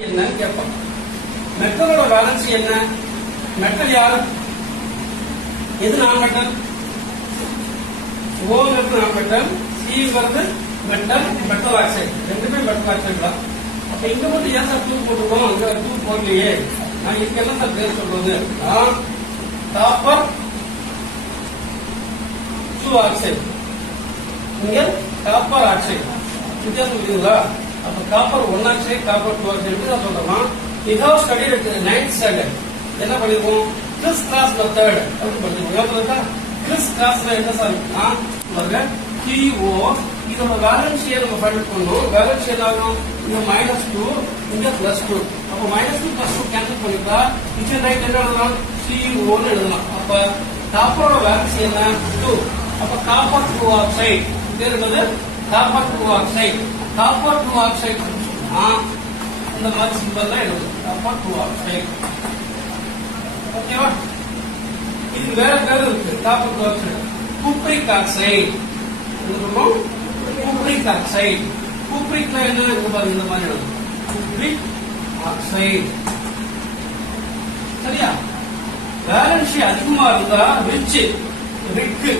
என்னன்னு கேட்பாங்க. மெட்டலோட வேலன்சி என்ன? மெட்டல் யாரு? எது நான் மெட்டல்? ஓங்கிறது நான் மெட்டல், சிங்கிறது மெட்டல், மெட்டல் ஆக்சைடு. ரெண்டுமே மெட்டல் ஆக்சைடு தான். அப்ப இங்க மட்டும் ஏன் சார் டூ போட்டுருவோம்? அங்க டூ போடலையே. நான் இதுக்கு என்ன சார் பேர் சொல்றது? காப்பர் டூ ஆக்சைடு, இங்க காப்பர் ஆக்சைடு. வித்தியாசம் புரியுதுங்களா? அப்ப copper one oxide, copper two oxide தான் சொல்றோம். இதாக ஸ்டடி 9th ஸ்டாண்டர்ட் என்ன பண்ணிருக்கோம்? கிறிஸ் கிராஸ் மெத்தட் அப்படின்னு படிச்சிருக்கோம். கிறிஸ் கிராஸ்ல என்ன சார் இருக்குன்னா QO இதோட வேலன்சியை நம்ம ஃபைண்ட் பண்ணணும். வேலன்சி என்ன ஆகும்? இங்க -2, இங்க +2. அப்ப -2 +2 கேன்சல் பண்ணிட்டா இங்க ரைட் என்ன எழுதலாம்? CO ன்னு எழுதலாம். அப்ப காப்பரோட வேலன்சி என்ன? 2. அப்ப காப்பர் 2 ஆக்சைடு பேர் என்னது? Copper 2 oxide. காப்பர் 2 ஆக்சைடு இந்த மாதிரி சிம்பிள் தான் எழுதும். Copper 2 oxide. ஓகேவா? இது வேற பேர் இருக்கு. Copper 2 oxide cupric oxide. Cupric oxide. குப்ரிக்ல என்ன இருக்கு பாருங்க, இந்த மாதிரி எழுதும். Cupric oxide. சரியா? வேலன்சி அதிகமா இருந்தா ரிச், ரிக்கு,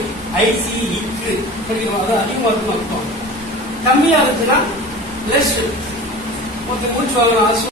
ஐசி, இக்கு. சரிங்களா? அது அதிகமா இருக்குன்னு அர்த்தம். கம்மியா இருக்குன்னா லெஸ். மூச்சு வாங்கலாம்.